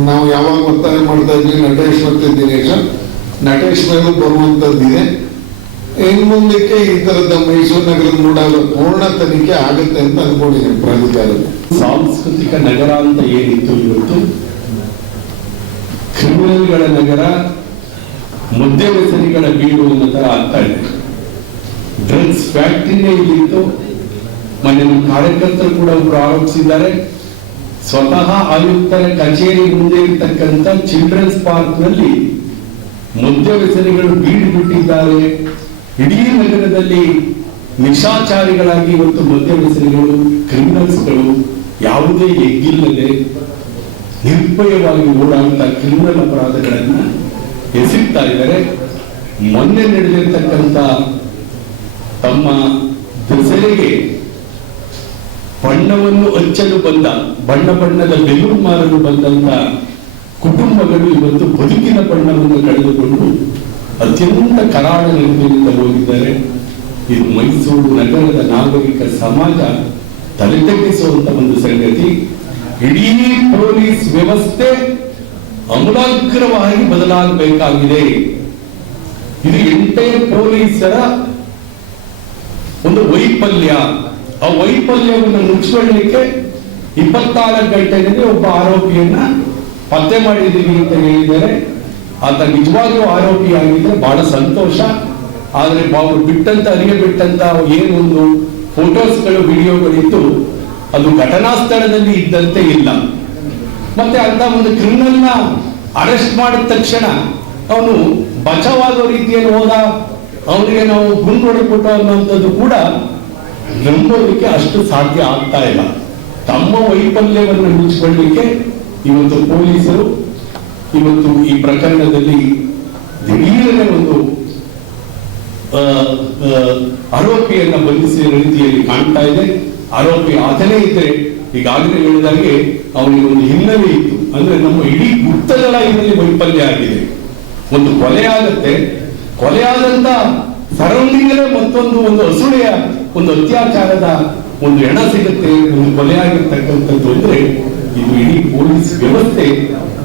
ನಾವು ಯಾವಾಗ ಒತ್ತಾಯ ಮಾಡ್ತಾ ಇದ್ವಿ, ನಟೇಶ್ ಮತ್ತೆ ದಿನೇಶ್. ನಟೇಶ್ ಮೇಲೂ ಬರುವಂತದ್ದಿದೆ ಇನ್ ಮುಂದಕ್ಕೆ ಈ ತರದ ಮೈಸೂರು ನಗರದ ಮೂಡಾದ ಪೂರ್ಣ ತನಿಖೆ ಆಗುತ್ತೆ ಅಂತ ಅನ್ಕೊಂಡಿದ್ದೀನಿ ಪ್ರಾಧಿಕಾರದ ಸಾಂಸ್ಕೃತಿಕ ನಗರ ಅಂತ ಏನಿತ್ತು ಇವತ್ತು? ಕ್ರಿಮಿನಲ್ಗಳ ನಗರ ಮದ್ಯವ್ಯಸನಿಗಳ ಬೀಡು ಅನ್ನೋ ತರ ಆಗ್ತಾ ಇದೆ. ಡ್ರಗ್ಸ್ ಫ್ಯಾಕ್ಟ್ರಿನೇ ಇಲ್ಲಿತ್ತು ಮನೆ ಕಾರ್ಯಕರ್ತರು ಕೂಡ ಒಬ್ರು ಆರೋಪಿಸಿದ್ದಾರೆ. ಸ್ವತಃ ಆಯುಕ್ತರ ಕಚೇರಿ ಮುಂದೆ ಇರ್ತಕ್ಕಂಥ ಚಿಲ್ಡ್ರನ್ಸ್ ಪಾರ್ಕ್ನಲ್ಲಿ ಮದ್ಯವ್ಯಸನಿಗಳು ಬೀಡು ಬಿಟ್ಟಿದ್ದಾರೆ. ಇಡೀ ನಗರದಲ್ಲಿ ನಿಶಾಚಾರಿಗಳಾಗಿ ಇವತ್ತು ಮದ್ಯವ್ಯಸನಿಗಳು ಕ್ರಿಮಿನಲ್ಸ್ಗಳು ಯಾವುದೇ ಎಗ್ಗಿಲ್ಲದೆ ನಿರ್ಭಯವಾಗಿ ಓಡಾಡ್ತಾ ಕ್ರಿಮಿನಲ್ ಅಪರಾಧಗಳನ್ನ ಎಸಗ್ತಾ ಇದ್ದಾರೆ ಮೊನ್ನೆ ನಡೆದಿರತಕ್ಕಂತ ತಮ್ಮ ದಸರೆಗೆ ಬಣ್ಣವನ್ನು ಹಚ್ಚಲು ಬಂದ, ಬಣ್ಣ ಬಣ್ಣದ ಬೆಲೂರು ಮಾರಲು ಬಂದಂತ ಕುಟುಂಬಗಳು ಇವತ್ತು ಬದುಕಿನ ಬಣ್ಣವನ್ನು ಕಳೆದುಕೊಂಡು ಅತ್ಯಂತ ಕರಾಳ ನೆನಪಿನಿಂದ ಹೋಗಿದ್ದಾರೆ. ಇದು ಮೈಸೂರು ನಗರದ ನಾಗರಿಕ ಸಮಾಜ ತಲೆ ತಗ್ಗಿಸುವಂತ ಒಂದು ಸಂಗತಿ. ಇಡೀ ಪೊಲೀಸ್ ವ್ಯವಸ್ಥೆ ಅಮೂಲಾಗ್ರವಾಗಿ ಬದಲಾಗಬೇಕಾಗಿದೆ. ಇದು ಎಂಟೇ ಪೊಲೀಸರ ಒಂದು ವೈಫಲ್ಯ. ಆ ವೈಫಲ್ಯವನ್ನು ಮುಚ್ಚಿಕೊಳ್ಳಲಿಕ್ಕೆ ಇಪ್ಪತ್ನಾಲ್ಕು ಗಂಟೆಯಲ್ಲಿ ಒಬ್ಬ ಆರೋಪಿಯನ್ನ ಪತ್ತೆ ಮಾಡಿದ್ದೀವಿ ಅಂತ ಹೇಳಿದ್ದಾರೆ. ಆತ ನಿಜವಾಗಿಯೂ ಆರೋಪಿಯಾಗಿದ್ರೆ ಬಹಳ ಸಂತೋಷ. ಆದರೆ ಬಾಬು ಬಿಟ್ಟಂತ ಅರಿಯ ಬಿಟ್ಟಂತ ಏನೊಂದು ಫೋಟೋಸ್ಗಳು, ವಿಡಿಯೋಗಳಿತ್ತು. ಅದು ಘಟನಾ ಸ್ಥಳದಲ್ಲಿ ಇದ್ದಂತೆ ಇಲ್ಲ. ಮತ್ತೆ ಅಂತ ಒಂದು ಕ್ರಿಮಿನಲ್ನ ಅರೆಸ್ಟ್ ಮಾಡಿದ ತಕ್ಷಣ ಅವನು ಬಚಾವಾಗೋ ರೀತಿಯಲ್ಲಿ ಹೋದ, ಅವನಿಗೆ ನಾವು ಗುಂಡು ಹೊಡೆದ್ಬಿಟ್ಟು ಅನ್ನೋಂಥದ್ದು ಕೂಡ ನಂಬೋದಕ್ಕೆ ಅಷ್ಟು ಸಾಧ್ಯ ಆಗ್ತಾ ಇಲ್ಲ. ತಮ್ಮ ವೈಫಲ್ಯವನ್ನು ಹಂಚಿಕೊಳ್ಳಲಿಕ್ಕೆ ಇವತ್ತು ಪೊಲೀಸರು, ಇವತ್ತು ಈ ಪ್ರಕರಣದಲ್ಲಿ ದಿಢೀರನೆ ಒಂದು ಆರೋಪಿಯನ್ನ ಬಂಧಿಸಿದ ರೀತಿಯಲ್ಲಿ ಕಾಣ್ತಾ ಇದೆ. ಆರೋಪಿ ಆತನೇ ಇದ್ರೆ ಈಗಾಗಲೇ ಹೇಳಿದಾಗೆ ಅವನಿಗೆ ಒಂದು ಹಿನ್ನೆಲೆ ಇತ್ತು. ಅಂದ್ರೆ ನಮ್ಮ ಇಡೀ ಗುಪ್ತದಳ ಇದರಲ್ಲಿ ವೈಫಲ್ಯ ಆಗಿದೆ. ಒಂದು ಕೊಲೆ ಆಗತ್ತೆ. ಕೊಲೆ ಆದಂತ ಸರೌಂಡಿಂಗಲ್ಲೇ ಮತ್ತೊಂದು ಒಂದು ಅಸುಳೆಯ ಒಂದು ಅತ್ಯಾಚಾರದ ಒಂದು ಎಣ ಸಿಗುತ್ತೆ, ಒಂದು ಕೊಲೆ ಆಗಿರ್ತಕ್ಕಂಥದ್ದು ಅಂದ್ರೆ ಇದು ಇಡೀ ಪೊಲೀಸ್ ವ್ಯವಸ್ಥೆ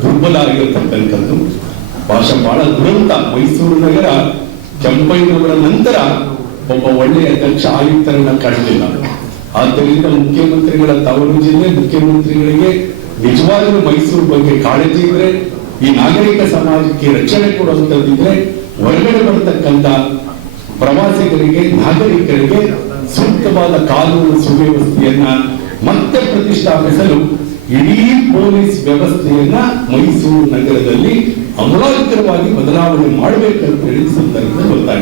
ದುರ್ಬಲ ಆಗಿರತಕ್ಕಂಥದ್ದು. ಭಾಷೆ ಬಹಳ ದುರಂತ. ಮೈಸೂರು ನಗರ ಕೆಂಪೈನವರ ನಂತರ ಒಬ್ಬ ಒಳ್ಳೆಯ ದಕ್ಷ ಆಯುಕ್ತರನ್ನ ಕಾಣಲಿಲ್ಲ ಆದ್ದರಿಂದ ಮುಖ್ಯಮಂತ್ರಿಗಳ ತವರು ಜಿಲ್ಲೆ ಮುಖ್ಯಮಂತ್ರಿಗಳಿಗೆ ನಿಜವಾಗಲೂ ಮೈಸೂರು ಬಗ್ಗೆ ಕಾಳಜಿ ಇದ್ರೆ, ಈ ನಾಗರಿಕ ಸಮಾಜಕ್ಕೆ ರಕ್ಷಣೆ ಕೊಡುವಂತದ್ದಿದ್ರೆ ಹೊರಗಡೆ ಬರತಕ್ಕಂತ ಪ್ರವಾಸಿಗರಿಗೆ, ನಾಗರಿಕರಿಗೆ ಸೂಕ್ತವಾದ ಕಾನೂನು ಸುವ್ಯವಸ್ಥೆಯನ್ನ ಮತ್ತೆ ಪ್ರತಿಷ್ಠಾಪಿಸಲು ಇಡೀ ಪೊಲೀಸ್ ವ್ಯವಸ್ಥೆಯನ್ನ ಮೈಸೂರು ನಗರದಲ್ಲಿ ಅಮೂಲಾಗ್ರವಾಗಿ ಬದಲಾವಣೆ ಮಾಡಬೇಕಂತ ಹೇಳಿ ಸಂದರ್ಭದಲ್ಲಿ ಒತ್ತಾಯ